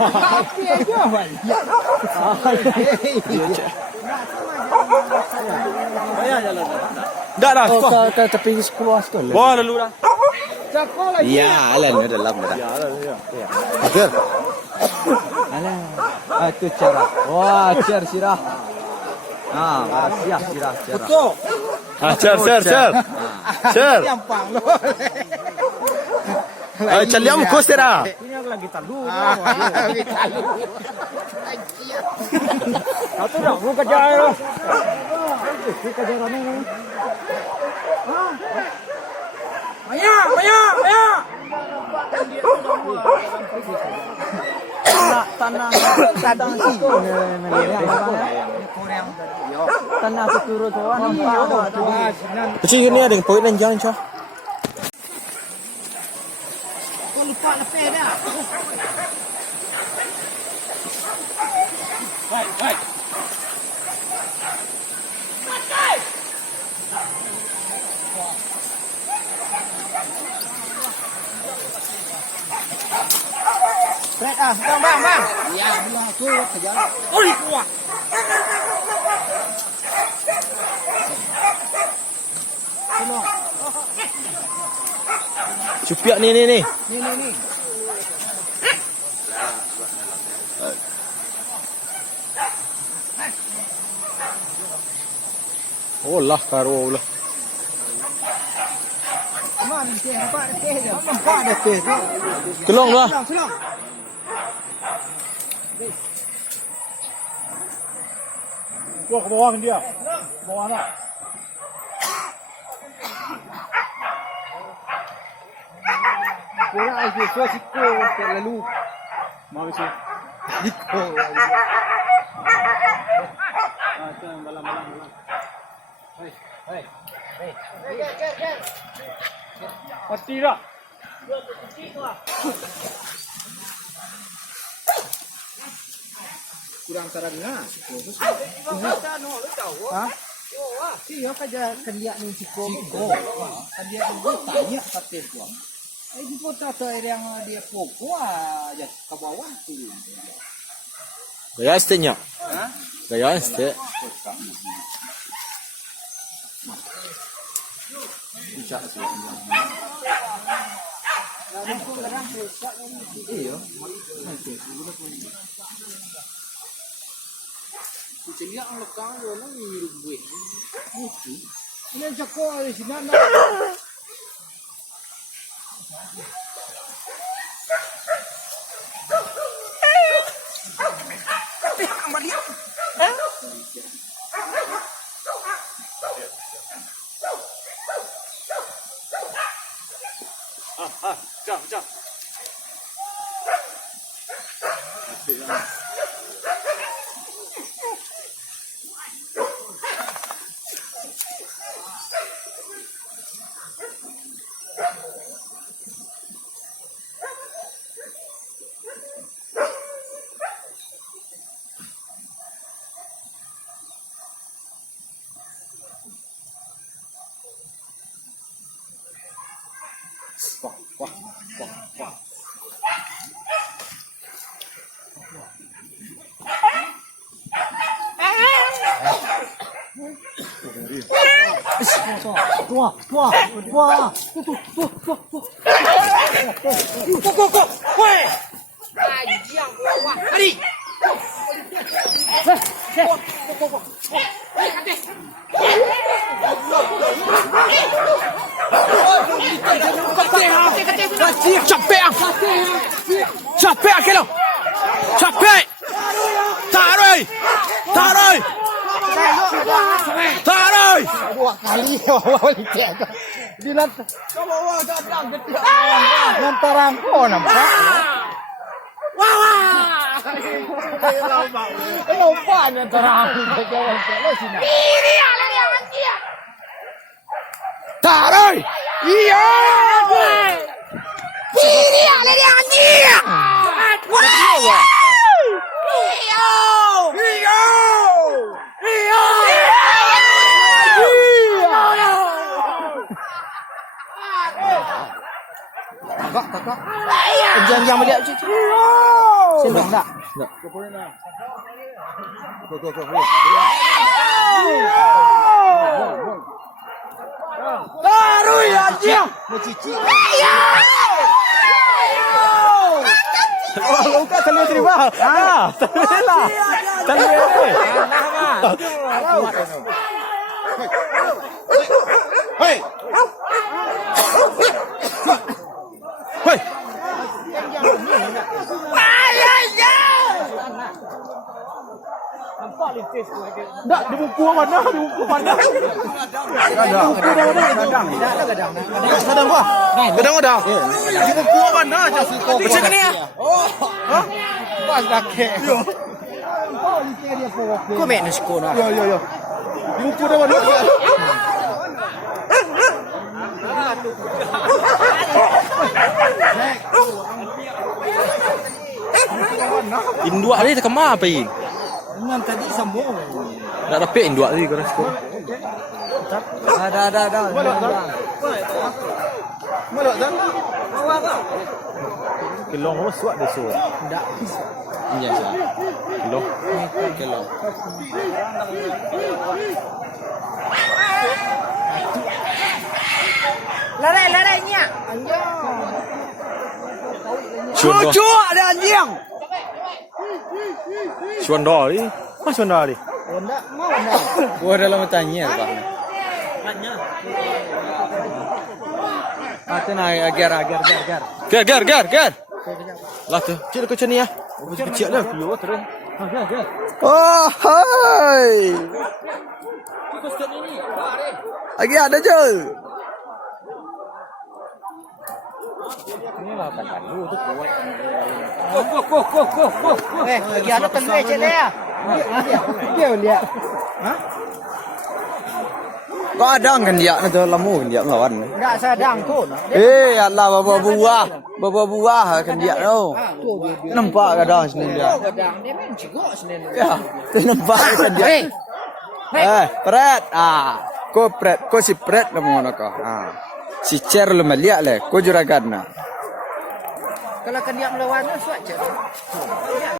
Api aja banyak. Dah dah. Ke tepi keluar sekolah. Bawa lalu dah. Sekolah. Iya, alan ni dalam dah. Betul. Alah. Itu cara. Wah, cer sirah. Siap sirah. Betul. Cer. Gampang loh. Caliam kos tera. Ini aku lagi talu. Lagi talu. Satu dah, mau kejar loh. Kejar mana? Maya. Tanah tanah turun tu nampak tu. Kecil ni ada poin dan jalan cah. Kau lupa lepas dah. Baik. Fred bang. Ya, bilang aku kerja. Oi, kuat. Tolong. Cupiak ni. Ni. Oh lah karo lah. Mana ni? Nampak ada teh. Tolong lah. Tolong. Gua ke bawah dia. Bawah nak. Kurang lagi siko terlalu. Mau sih. Siko. Balang. Hei. Pasti dah. Kurang sarangnya. Ha? Siapa kerja kerja ni siko. Kerja ni banyak pakai buang. Di kota tu yang dia pokok aja ke bawah tu. Gaya setnya. Gaya set. Iya. Celia ang lekang wala ni rubuh. Ini cakap di sini nak. Jap. Wah. Tua. Go. Weh. Anjing wah. Hari. Go. Capek ke lo? Capek. Tak rồi. Dua kali bawa licet. Dia bawa datang gede. Lantaran kau nampak. Wah. Lupa lantaran jalan sini. Ini ala dia anjing. Tak rồi. Iya. Ini ala dia anjing. Wah. Kakak. Jangan melihat cucu. Senang tak? Tarui anjing. Mencicik. Oh, lu kan selalu terima. Ah, selalu lah. Selalu ni. Hei. Hei. Tak, dia buku mana? Dia buku mana? Kadang. Kadang apa? Kadang ada. Dia buku mana? Macam ni ah. Oh. Pas dah kek. Oh, ini dia pokok. Kau main di sekolah. Ya. Dia buku dah mana? Indua ni ke mana pergi? Dengan tadi sambung. Nak dapat indua ni kau rasa. Ada. Melok dah. Kelong apa suat dia suat? Tak. Iya sah. Kelong. Kelong. Lari-larinya. Cucu ada anjing. Cuan dah ni. Mana cuan dah ni? Enggak mau enggak. Gua dalam tanya bang. Atau nak agar. Ger. Lah tu. Cik kau macam ni ah. Kecil dah. Yo terus. Ger. Oh, hai. Lagi ada je. Lagi ada tengah je dia. Dia lihat. Ha? Kau ada kan dia na tu lamu dia lawan. Enggak sedang tu. Allah bawa buah kan dia tu. Nampak kadang sini dia. Sedang dia main cigok sini. Ya, tu nampak kan dia. Pret. Ko si pret lamu nak. Si cer lu meliak le. Ko juragan na. Kalau kan dia melawan tu suat je.